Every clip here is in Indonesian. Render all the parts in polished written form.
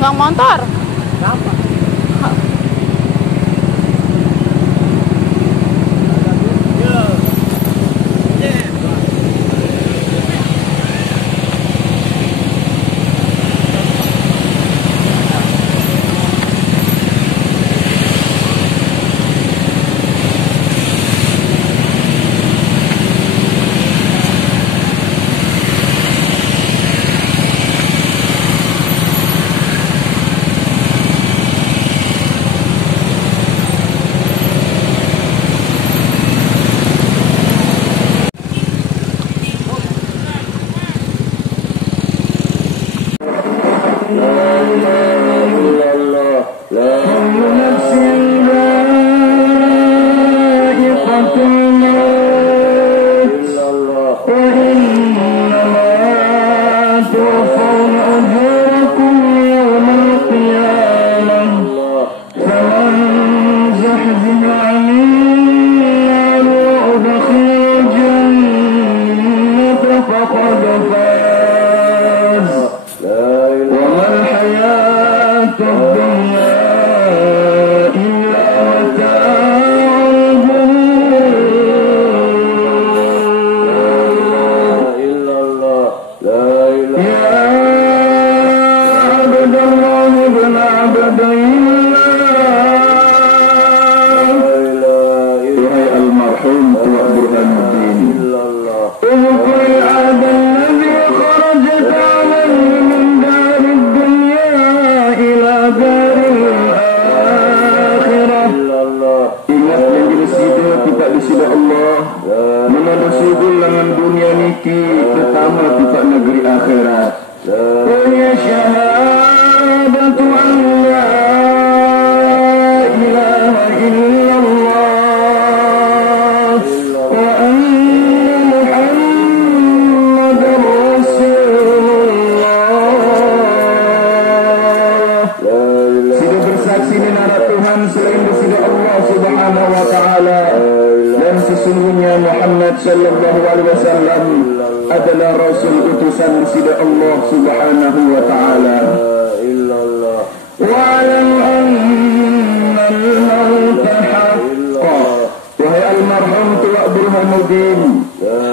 nunggang motor. Kenapa?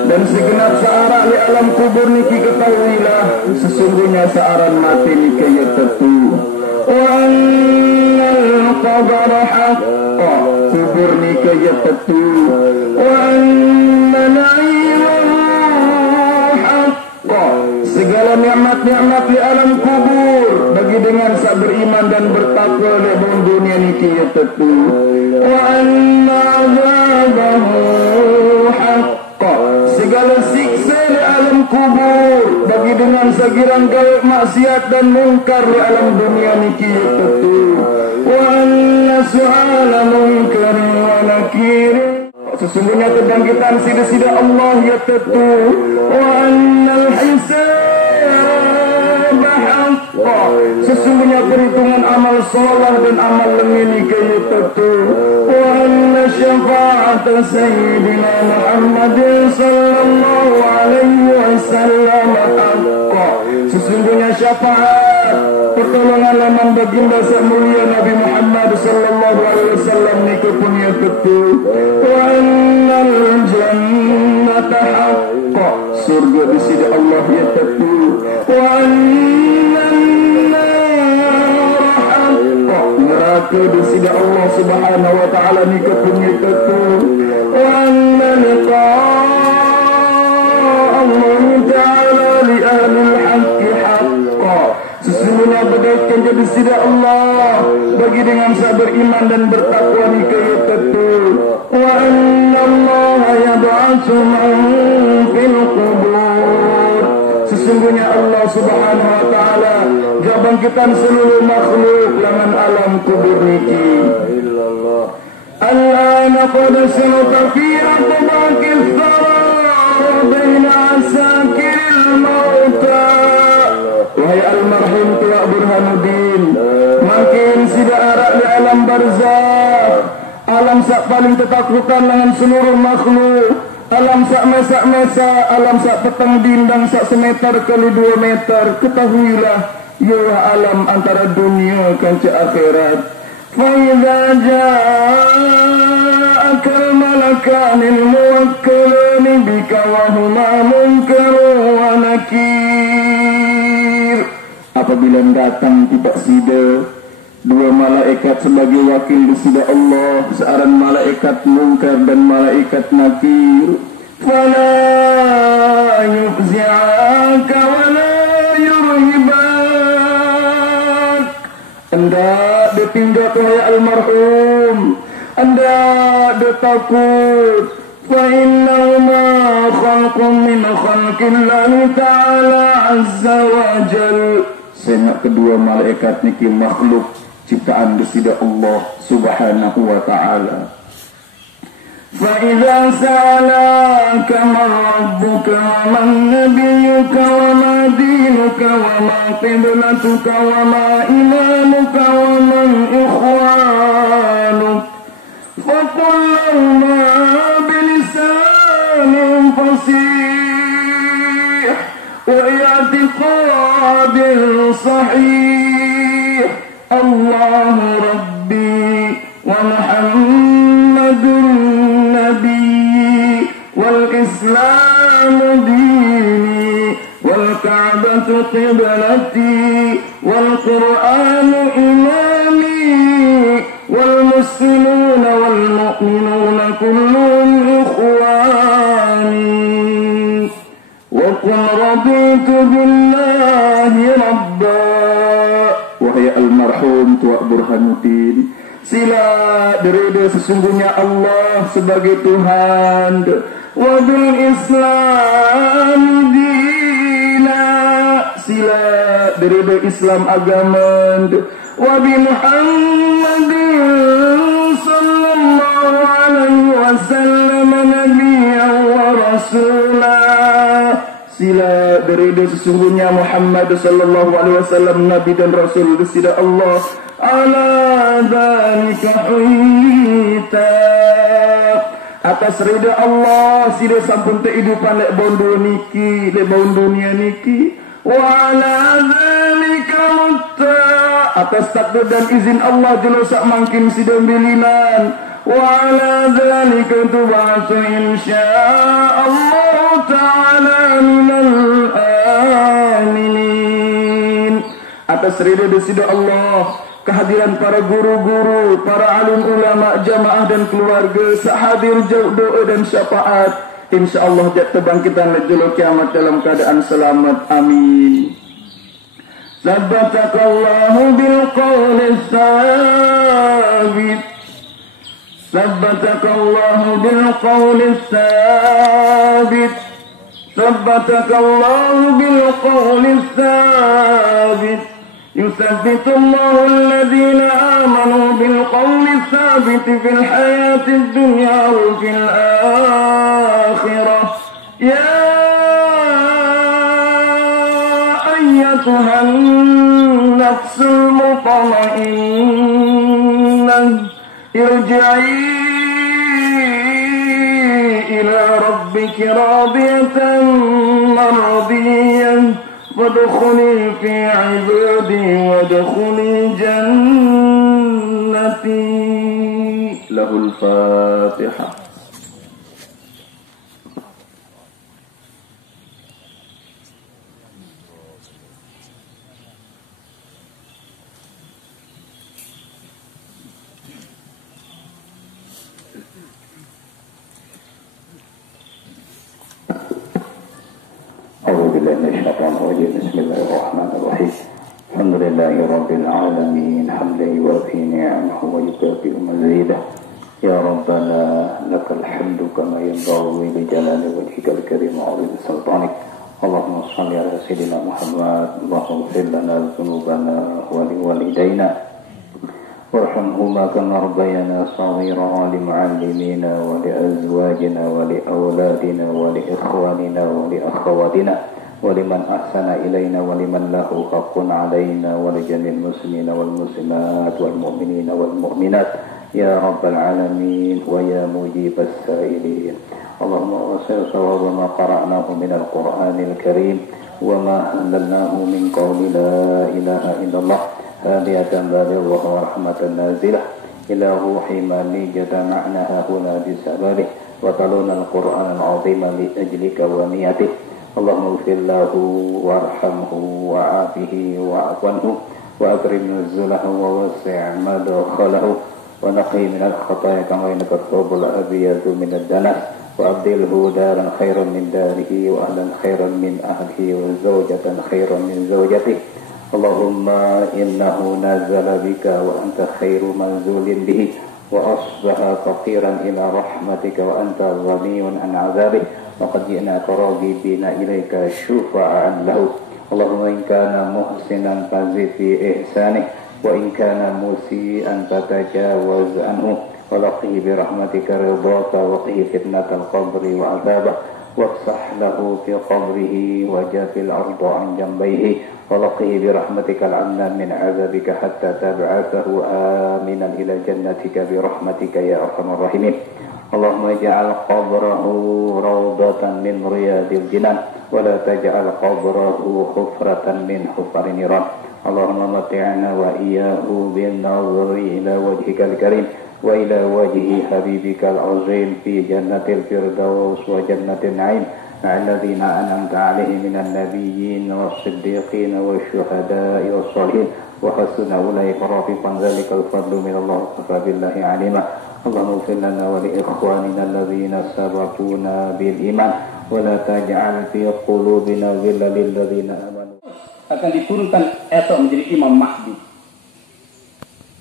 Dan segenap searah di alam kubur niki ketahuilah sesungguhnya searan mati niki ya tentu. Wa annal qadara haqqa, kubur niki ya tentu. Wa annal haqqa, segala nikmat-nikmat di alam kubur bagi dengan sak beriman dan bertakwa di dunia niki ya tentu. Wa anna azabahu haqqa, segala siksa di alam kubur bagi dengan segiran gaib maksiat dan mungkar di alam dunia niki tentu. Wa anna su'ala munkar wa nakir, sesungguhnya kebangkitan sida-sida Allah ya tentu. Wa annal hisab haqqa, sesungguhnya perhitungan amal soleh dan amal lengini kaya tentu. Wa anna syafa'at sayyidina Muhammad sallallahu alaihi wasallam haqqa, sesungguhnya syafaat pertolongan laman baginda sang mulia Nabi Muhammad sallallahu alaihi wasallam niku punya tentu. Wa annal jannata haqqa, surga di sisi Allah ya tentu. Wa annal neraka di sisi Allah subhanahu wa ta'ala niku punya tentu. Wa anna liqa Allah ta'ala li ahli al-haqq haqqa, sesungguhnya bagaikan jadi sisi Allah bagi dengan sabar iman dan bertakwa niku tentu. Wa anna Allah yab'atsu man fil qubur, sesungguhnya Allah subhanahu wa ta'ala bangkitan seluruh makhluk laman alam kubur niki. Al-ana qad sirta fi atbaqil thara baina asakiril mauta, wahai almarhum Tua Burhanuddin, makin sida arak di alam barzakh, alam sak paling ketakutan dengan seluruh makhluk, alam sak mesak-mesak, alam sak petang dindang sak semeter kali 2 meter, ketahuilah ya alam antara dunia kan ce akhirat. Fa idza ja'aka al-malakan al-muwakkalan bika wa huma munkar wa nakir. Apabila datang tiba sida dua malaikat sebagai wakil di sisi Allah, seorang malaikat munkar dan malaikat nakir, fala yufzi'aka wa la yurhibak. Anda ditinggal oleh almarhum, anda ditakut. Fa innahuma khalqun min khalqillahi ta'ala azza wa jalla. Sehingga kedua malaikat niki makhluk ciptaan dari Allah subhanahu wa ta'ala. فَإِذَا سَأَلَكَ مَنْ رَبُّكَ وَمَنْ نَبِيُّكَ وَمَا دِينُكَ وَمَا قِبْلَتُكَ وَمَا إِمَامُكَ وَمَنْ إِخْوَانُكَ فَقُلْ لَهُمَا بِلِسَانٍ فَصِيحٍ وَاعْتِقَادٍ صَحِيحٍ الله ربي ومحمد نبي والإسلام ديني والكعبة قبلتي والقرآن إمامي والمسلمون والمؤمنون كلهم إخواني وقل رضيت بالله ربا. Wahai almarhum Tua Burhanuddin, sila derida sesungguhnya Allah sebagai Tuhan, wa bil Islam dina, sila derida Islam agama, wa bi Muhammadin sallallahu alaihi wasallam nabiyyan wa rasulah, sila derida sesungguhnya Muhammad sallallahu alaihi wasallam nabi dan rasul kesida Allah. Ala dzalika huita, atas ridha Allah sida sampun kehidupan lek bondo niki, lek bondo dunia niki. Wa ala dzalika mutta, atas takdir dan izin Allah jelo sak mangkin sida bilinan. Wa ala dzalika tub'atsu insyaallah ta'ala minal aminin. Atas ridha desida Allah, kehadiran para guru-guru, para alim ulama, jamaah dan keluarga, sahadir jauh doa dan syafaat, insyaallah jat kebangkitan lejul kiamat dalam keadaan selamat. Amin. Sabbatakallahu bil qawli tsabit, sabbatakallahu bil qawli tsabit, sabbatakallahu bil qawli tsabit. يثبت الله الذين آمنوا بالقول الثابت في الحياة الدنيا وفي الآخرة. يا أيتها النفس المطمئنة ارجعي إلى ربك راضية مرضية وادخلي في عبادي وادخلي جنتي. له الفاتحة. بسم الله الرحمن الرحيم. الحمد لله رب العالمين حمدا يوافي نعمه ويكافئ مزيده. يا ربنا لك الحمد كما ينبغي لجلال وجهك الكريم وعظيم سلطانك. اللهم صل على سيدنا محمد. اللهم اغفر لنا ذنوبنا ولوالدينا وارحمهما كما ربيانا صغيرا، ولمعلمينا ولأزواجنا ولأولادنا ولإخواننا ولأخواتنا ولمن أحسن إلينا ولمن له حق علينا ولجميع المسلمين والمسلمات والمؤمنين والمؤمنات يا رب العالمين ويا مجيب السائلين. اللهم وسع ثواب ما قرأناه من القرآن الكريم وما أهللناه من قول لا إله إلا الله هادية بالغة ورحمة نازلة إلى روح منيجة معناها هنا بسببه وتلون القرآن العظيم لأجلك ونيته اللهم اغفر له وارحمه وعافه واعف عنه وأكرم نزله ووسع مدخله ونقي من الخطايا كما إنك الثوب الأبيض من الدنس وأبدله دارا خيرا من داره وأهلا خيرا من أهله وزوجة خيرا من زوجته اللهم إنه نزل بك وأنت خير منزول به وأصبح فقيرا إلى رحمتك وأنت غني عن عذابه وقد جئناك راغبين إليك شفعاء له اللهم إن كان محسنا فزد في إحسانه وإن كان مسيئا فتجاوز عنه ولقه برحمتك رضاك وقه فتنة القبر وعذابه وافسح له في قبره وجاف الأرض عن جنبيه ولقه برحمتك الأمن من عذابك حتى تبعثه آمنا إلى جنتك برحمتك يا أرحم الراحمين اللهم اجعل قبره روضة من رياض الجنان ولا تجعل قبره حفرة من حفر النيران اللهم متعنا وإياه بالنظر إلى وجهك الكريم وإلى وجه حبيبك العظيم في جنة الفردوس وجنة النعيم مع الذين أنعمت عليهم من النبيين والصديقين والشهداء والصالحين وحسن أولئك رفيقا ذلك الفضل من الله وكفى بالله عليما اللهم اغفر لنا ولإخواننا الذين سبقونا بالإيمان ولا تجعل في قلوبنا غلا للذين آمنوا akan diturunkan esok menjadi Imam Mahdi.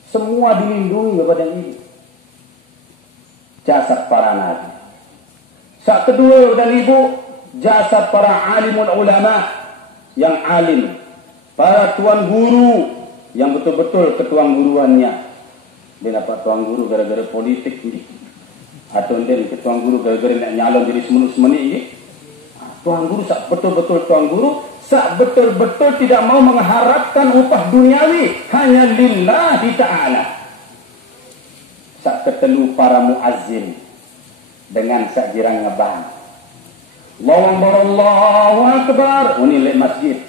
Semua dilindungi kepada ini. Jasad para nabi. Saat kedua dan ibu, jasad para alimul ulama yang alim, para tuan guru yang betul-betul ketuan guruannya. Dia dapat tuan guru gara-gara politik ini, atau dia ketuan guru gara-gara nak nyalon jadi semenuk-semenik ini. Tuan guru sak betul-betul tuan guru, sak betul-betul tidak mau mengharapkan upah duniawi, hanya lillahi ta'ala. Sak ketelu para muazzin dengan sak jirang ngebang. Allahu Akbar, ini lek masjid.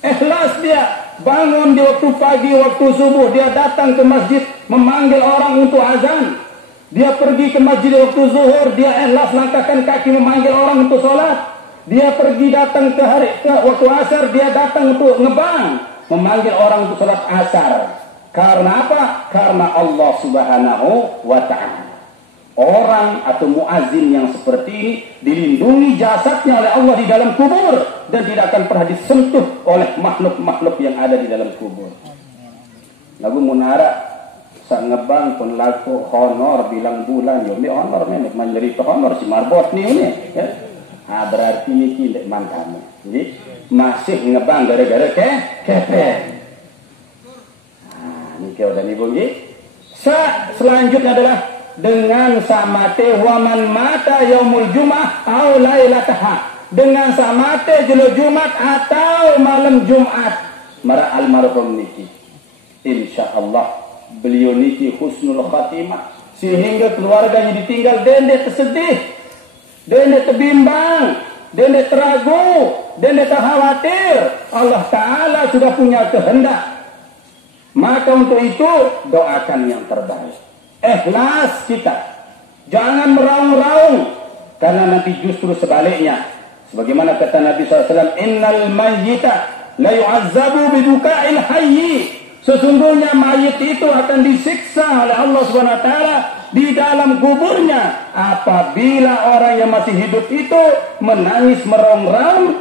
Ikhlas dia, bangun di waktu pagi, waktu subuh, dia datang ke masjid memanggil orang untuk azan. Dia pergi ke masjid di waktu zuhur, dia ikhlas langkahkan kaki memanggil orang untuk solat. Dia pergi datang ke waktu asar, dia datang untuk ngebang, memanggil orang untuk salat asar. Karena apa? Karena Allah Subhanahu wa ta'ala. Orang atau muazzin yang seperti ini dilindungi jasadnya oleh Allah di dalam kubur dan tidak akan pernah disentuh oleh makhluk-makhluk yang ada di dalam kubur. Lagu munara sak ngebang pun laku honor bilang bulan yo me honor menek menjadi honor si marbot ni ya. Berarti ini tidak mantan. Jadi masih ngebang gara-gara kepek. Ini kau dan ibu ini. Selanjutnya adalah dengan samate waman mata yaumul jum'ah au lailataha. Dengan samate jelo Jumat atau malam Jumat. Mara almarhum niki. Insyaallah beliau niki husnul khatimah. Sehingga keluarganya ditinggal dendek tersedih. Dendek terbimbang, dendek teragu, dendek khawatir. Allah Ta'ala sudah punya kehendak. Maka untuk itu doakan yang terbaik. Ikhlas kita. Jangan meraung-raung. Karena nanti justru sebaliknya. Sebagaimana kata Nabi SAW, Innal mayyita la yu'azzabu biduka'il hayyi. Sesungguhnya mayit itu akan disiksa oleh Allah SWT di dalam kuburnya apabila orang yang masih hidup itu menangis meraung-raung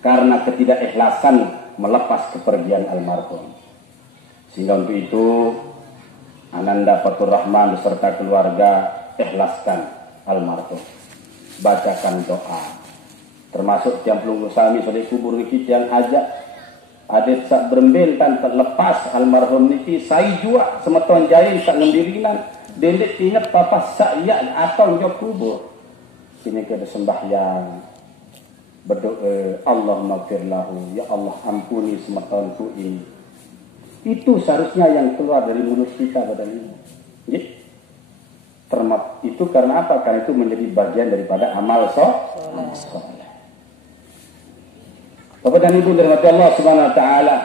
karena ketidakikhlasan melepas kepergian almarhum. Sehingga untuk itu Ananda Fatur Rahman beserta keluarga ikhlaskan almarhum, bacakan doa, termasuk tiang pelunggu sami pada kubur niki yang ajak adet sak berembel tan terlepas almarhum niki sai jua semeton jahil sak ngembirinan dendek ingat papa saya atau jok kubur sini kita sembahyang berdoa Allahumma firlahu, ya Allah ampuni semetonku ini. Itu seharusnya yang keluar dari mulut kita pada ini. Itu karena apa? Karena itu menjadi bagian daripada amal soleh. Bapak dan Ibu dirahmati Allah Subhanahu wa taala.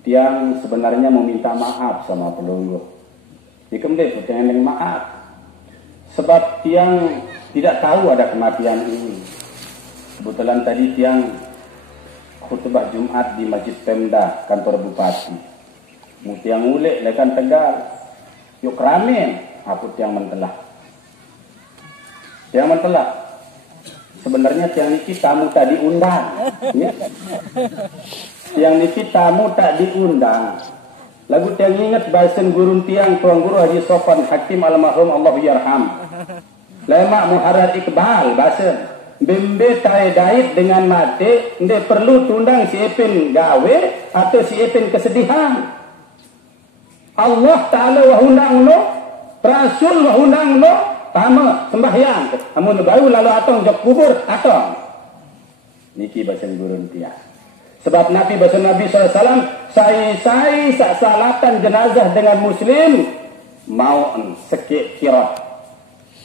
Tiang sebenarnya meminta maaf sama pelunggu. Dikembali dengan maaf. Sebab tiang tidak tahu ada kematian ini. Kebetulan tadi tiang khutbah Jumat di Masjid Pemda, kantor Bupati. Mu tiang ulek lekan Tegal. Yuk ramen, aku tiang mentelah. Tiang mentelah. Sebenarnya tiang niki tamu tak diundang. Ya? Tiang niki tamu tak diundang. Lagu tiang ingat bahasan gurun tiang Tuan Guru Haji Sofan Hakim almarhum Allah yarham. Lemak Muharrar Iqbal bahasan. Bimbe tae dait dengan mati, nde perlu tundang si Epin gawe atau si Epin kesedihan. Allah Ta'ala wahundang no, Rasul wahundang no, tama sembahyang. Amun baru lalu atong jok kubur atong. Niki bahasa gurun tiang. Sebab Nabi bahasa Nabi SAW, sai salatan jenazah dengan Muslim mau sekik kirat.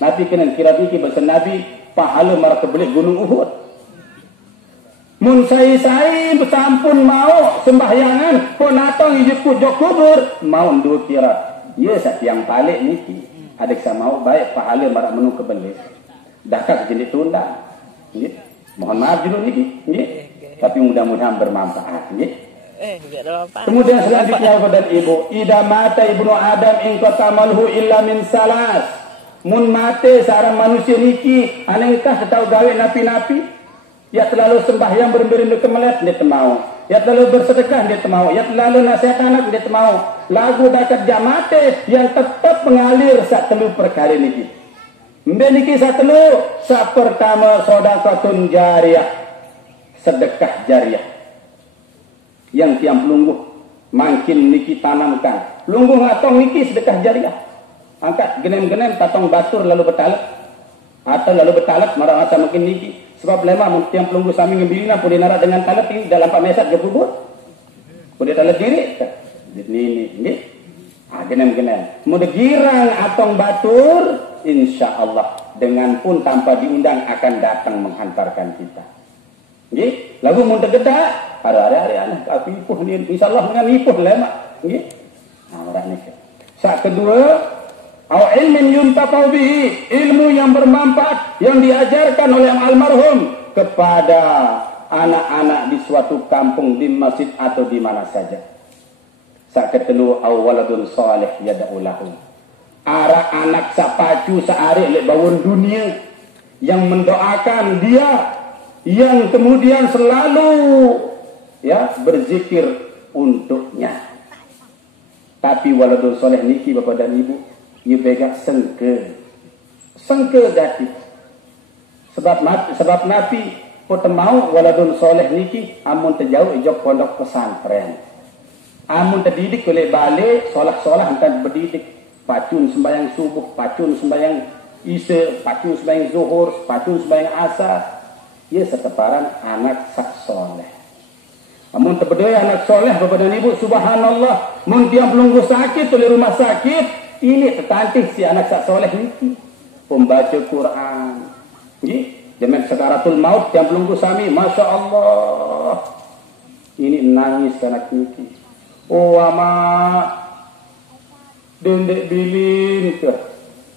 Nabi kena kirat niki bahasa Nabi pahala marah kebelik gunung Uhud. Mun sai bersampun mau sembahyangan pun atong ijut jok kubur mau dua kirat. Ya sak yang balik niki. Adik sa mau baik pahala marah menu kebelik. Dakak jadi tunda. Nggih. Mohon maaf dulu niki, nggih. Tapi mudah-mudahan bermanfaat, nggih. Kemudian selanjutnya kepada Ibu, idza mata ibnu Adam in qatamalhu illa min salas. Mun mate seorang manusia niki anengkah tahu gawe napi-napi? Ya terlalu sembahyang berberindu kemelet dia temau. Ya terlalu bersedekah dia temau. Ya terlalu nasihat anak dia temau. Lagu dekat jamate yang tetap mengalir sak telu perkara niki. Mbe niki sak telu, sak pertama sedekahun jariyah. Sedekah jariyah. Yang tiang pelungguh makin niki tanamkan. Pelungguh ngatong niki sedekah jariyah. Angkat genem-genem tatong batur lalu betalak. Atau lalu betalak marah masa makin niki. Sebab lema tiang pelunggu sami ngembilina pun dinara dengan talat ini dalam pak mesat ke kubur. Pun dia talat diri. Ini. Genem-genem. Mau girang atong batur, insya Allah dengan pun tanpa diundang akan datang menghantarkan kita. Nggih, lagu mun tegeda, hari-hari anak apipuh ni insyaallah dengan ipuh lema. Nggih. Nah, orang ni. Sak kedua, au ilmin yuntafau bihi, ilmu yang bermanfaat yang diajarkan oleh almarhum kepada anak-anak di suatu kampung, di masjid atau di mana saja. Sak ketelu au waladun salih yad'u lahu. Ara anak sapacu saare lek bawon dunia yang mendoakan dia, yang kemudian selalu ya berzikir untuknya. Tapi waladun salih niki Bapak dan Ibu, ia begak sengke dati. Sebab Nabi potemau waladun soleh niki amun terjauh ijok pondok pesantren. Amun terdidik oleh balik solah-solah entah berdidik pacun sembahyang subuh, pacun sembahyang isya, pacun sembahyang zuhur, pacun sembahyang asar. Ia seteparan anak sak soleh. Amun terbedoi anak soleh Bapak dan Ibu, subhanallah, mun tiang pelunggu sakit oleh rumah sakit. Ini tertantik si anak sak soleh niki pembaca Quran. Nggih, zaman sakaratul maut yang belum sami, masya Allah. Ini nangis anak niki. Oh ama dendek bilin ke.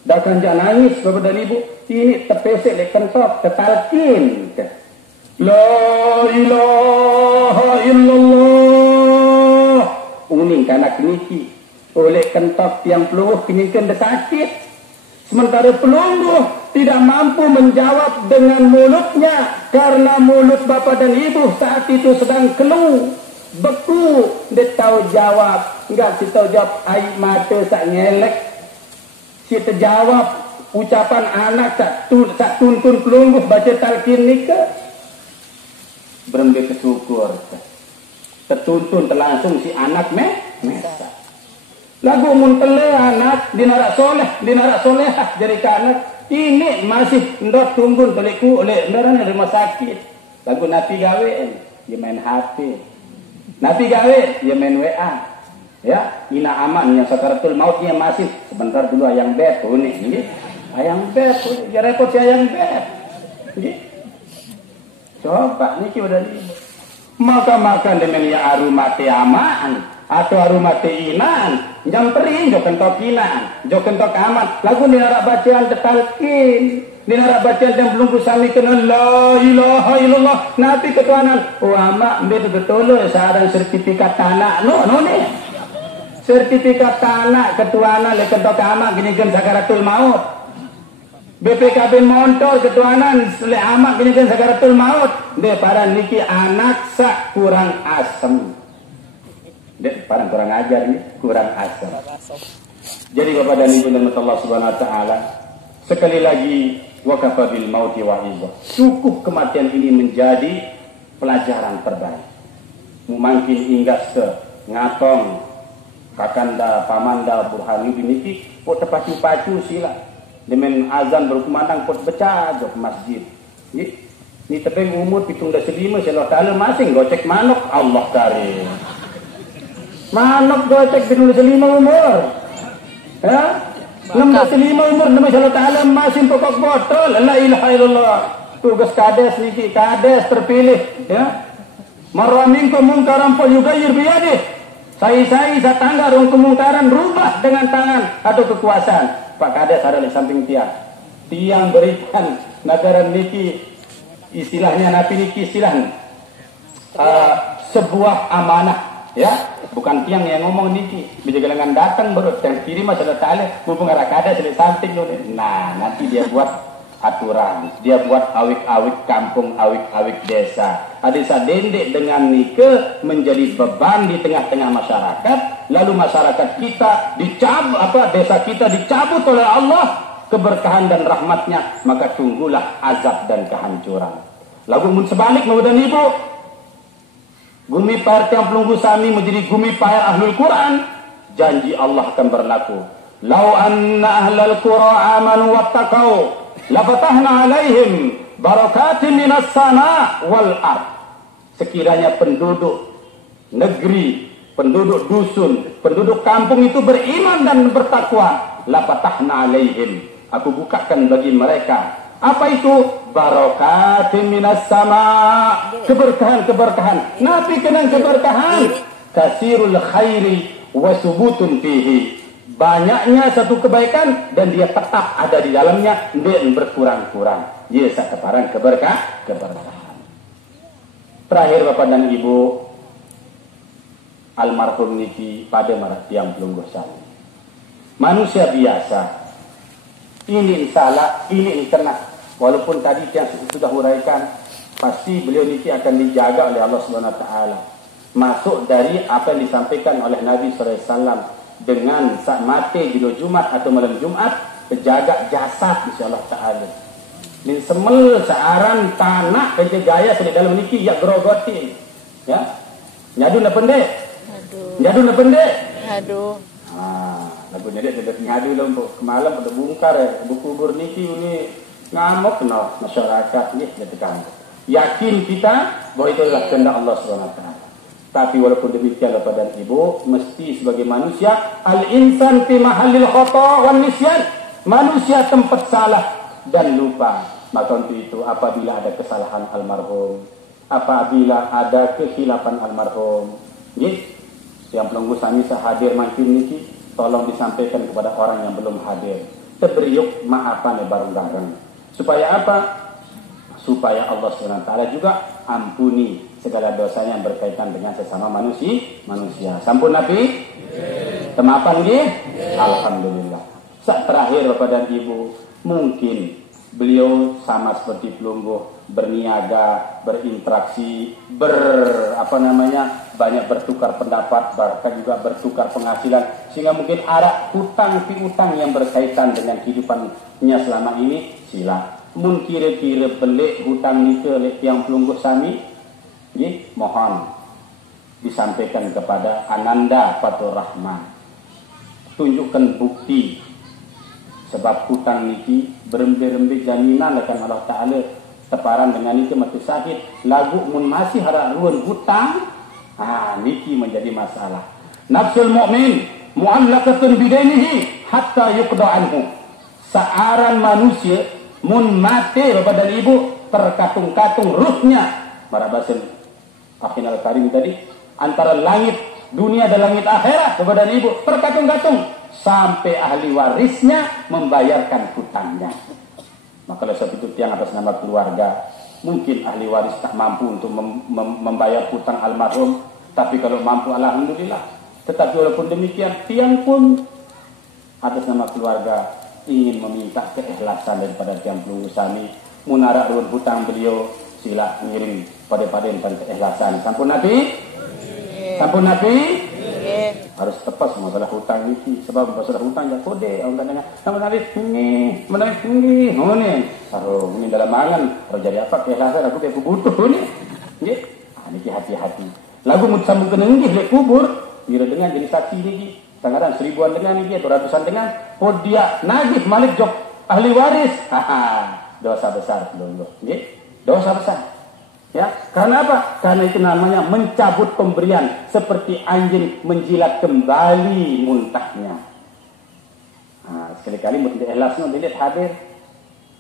Dakan jangan nangis Bapak dan Ibu. Ini terpesek lek kentok tetalkin ke. La ilaha illallah. Uning anak niki. Oleh kentok yang pelungguh kenyingkan dia sakit. Sementara pelungguh tidak mampu menjawab dengan mulutnya. Karena mulut bapa dan ibu saat itu sedang keluh. Beku. Dia tahu jawab. Enggak si tahu jawab. Air mata sak ngelek. Si terjawab. Ucapan anak sak tuntun pelungguh baca talqin nikah. Berembe kesyukur. Tertuntun terlangsung si anak mesah. Lagu muntele anak dinarak soleh jadi ke anak ini masih ndot tunggu teliku oleh nerana rumah sakit. Lagu Nabi gawe dia main HP, Nabi gawe dia main WA, ya ina aman yang sakaratul mautnya masih sebentar dulu ayang bed ini ayang bed ya repot si ayang bed. Coba niki udah ibu. Maka-maka dengan ya arumate amaan atau arumate iman, nyamperin jo kentok inan, jo kentok aman. Lagu ni narak bacaan tetalkin, ni narak bacaan yang belum kusami kena la ilaha illallah nabi ketuanan. Oh amak ambil betul saran sertifikat tanah no ni. Sertifikat tanah ketuanan le kentok amak gini kan sakaratul maut. BPKB motor ketuanan le amak gini kan sakaratul maut. De para niki anak sak kurang asem. De para kurang ajar ni kurang asem. Jadi Bapak dan Ibu dan Allah Subhanahu wa taala, sekali lagi wa kafa bil mauti wa'izah. Cukup kematian ini menjadi pelajaran terbaik. Mungkin hingga se ngatong kakanda pamanda burhani diniki pot tepacu-pacu sila. Dengan azan berkumandang pot becah ke masjid. Ni tepeng umur 75 Allah Taala masing gocek manuk Allah karim. Manuk gocek 75 umur. Ya? 65 umur nama Allah Taala masing pokok botol. La ilaha illallah. Tugas kades niki kades terpilih ya. Marra minkum munkaran falyughayyir biyadihi. Saya tangga rung kemungkaran rubah dengan tangan atau kekuasaan. Pak Kades ada di samping tiang berikan negara niki istilahnya napi niki istilah sebuah amanah ya, bukan tiang yang ngomong niki bisa gelangan datang baru yang kiri masalah tali mumpung arah Kades di samping nah nanti dia buat aturan, dia buat awik-awik kampung, awik-awik desa. Adisa dendek dengan nike menjadi beban di tengah-tengah masyarakat. Lalu masyarakat kita dicabut, desa kita dicabut oleh Allah keberkahan dan rahmatnya, maka tunggulah azab dan kehancuran. Lalu mun sebalik mau dan ibu, gumi pair yang pelunggu sami menjadi gumi pair ahlul Quran. Janji Allah akan berlaku. Lau anna ahlal qura amanu wattaqau lafatahna alaihim barakatin minas sama wal ard. Sekiranya penduduk negeri, penduduk dusun, penduduk kampung itu beriman dan bertakwa, lafatahna alaihim, aku bukakan bagi mereka apa itu? Barakatin minas sama, keberkahan-keberkahan. Nabi kenang keberkahan. Kasirul khairi wa subutun fihi, banyaknya satu kebaikan dan dia tetap ada di dalamnya dan berkurang-kurang. Ya, sekarang keberkahan. Terakhir Bapak dan Ibu, almarhum niki pada marah tiang pelungguh sami. Manusia biasa. Ini salah, ini kena. Walaupun tadi yang sudah huraikan, pasti beliau niki akan dijaga oleh Allah Subhanahu wa taala. Masuk dari apa yang disampaikan oleh Nabi sallallahu alaihi wasallam. Dengan saat mati di Jumat atau malam Jumat, terjaga jasad insyaallah taala. Min semel searan tanah ke gaya sedek dalam niki ya grogoti. Ya. Nyadu na pendek. Aduh. Nyadu na pendek. Aduh. Lagu nyadek dekat ngadu lho kemalam pada bungkar ya, kubur niki ini ngamuk no masyarakat ni detekan. Yakin kita bahwa itu adalah kehendak Allah Subhanahu wa taala. Tapi walaupun demikian Bapak dan Ibu, mesti sebagai manusia, al-insan fi mahallil khata' wan nisyan. Manusia tempat salah dan lupa. Maka untuk itu apabila ada kesalahan almarhum, apabila ada kekhilafan almarhum, yang pelunggu sami hadir makin niki, tolong disampaikan kepada orang yang belum hadir. Terberiuk maafan bareng-bareng. Supaya apa? Supaya Allah SWT juga ampuni segala dosanya yang berkaitan dengan sesama manusia. Sampun Nabi? Temapan nggih? Alhamdulillah. Saat terakhir Bapak dan Ibu, mungkin beliau sama seperti pelungguh berniaga, berinteraksi, banyak bertukar pendapat, bahkan juga bertukar penghasilan, sehingga mungkin ada hutang piutang yang berkaitan dengan kehidupannya selama ini. Sila mun kira-kira belik hutang nike oleh tiang pelungguh sami, mohon disampaikan kepada Ananda Fatur Rahman. Tunjukkan bukti sebab hutang niki berembe-rembe jaminan akan Allah Ta'ala teparan dengan niki mati sakit. Lagu mun masih harap ruan hutang, niki menjadi masalah. Nafsul mu'min mu'allaqatun bidainihi hatta yuqda anhu. Searan manusia mun mati Bapak dan Ibu terkatung-katung ruhnya marabasen akhinal karim tadi antara langit dunia dan langit akhirat kepada ibu terkatung-katung sampai ahli warisnya membayarkan hutangnya. Maka oleh sebab itu tiang atas nama keluarga mungkin ahli waris tak mampu untuk membayar hutang almarhum, tapi kalau mampu alhamdulillah. Tetapi walaupun demikian tiang pun atas nama keluarga ingin meminta keikhlasan daripada tiang pelunggu sami munarak dengan hutang beliau sila ngiring pada keikhlasan. Sampun Nabi? Sampun Nabi? Harus tepas masalah hutang ini sebab masalah hutang ya kode orang katanya sama Nabi ini ini dalam mangan kalau jadi apa keikhlasan aku kayak butuh ini nggih niki hati-hati lagu sambung kenenggih lek kubur kira dengan jadi saksi niki tangaran seribuan dengan niki atau ratusan dengan dia nagih malik jok ahli waris dosa besar dulu nggih dosa besar. Ya, karena apa? Karena itu namanya mencabut pemberian seperti anjing menjilat kembali muntahnya. Nah, sekali-kali mau tidak ikhlasnya dilihat hadir.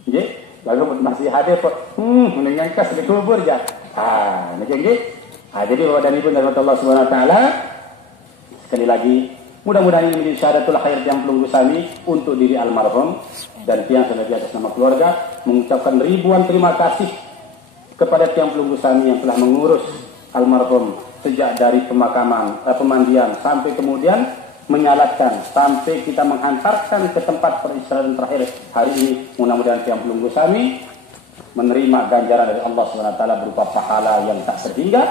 Nggih, lalu masih hadir kok menengah kas di kubur ya. Nggih. Jadi Bapak dan Ibu dari Allah Subhanahu wa taala sekali lagi mudah-mudahan ini menjadi syahadatul khair yang pelunggu sami untuk diri almarhum dan tiang senantiasa atas nama keluarga mengucapkan ribuan terima kasih kepada tiang pelunggu sami yang telah mengurus almarhum sejak dari pemandian sampai kemudian menyalatkan sampai kita menghantarkan ke tempat peristirahatan terakhir hari ini. Mudah-mudahan tiang pelunggu sami menerima ganjaran dari Allah SWT berupa pahala yang tak terhingga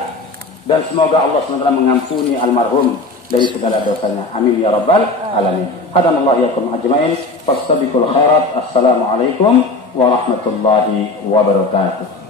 dan semoga Allah SWT mengampuni almarhum dari segala dosanya. Amin ya rabbal alamin. Hadanallahu yakum ajmain. Fastabiqul khairat. Assalamualaikum warahmatullahi wabarakatuh.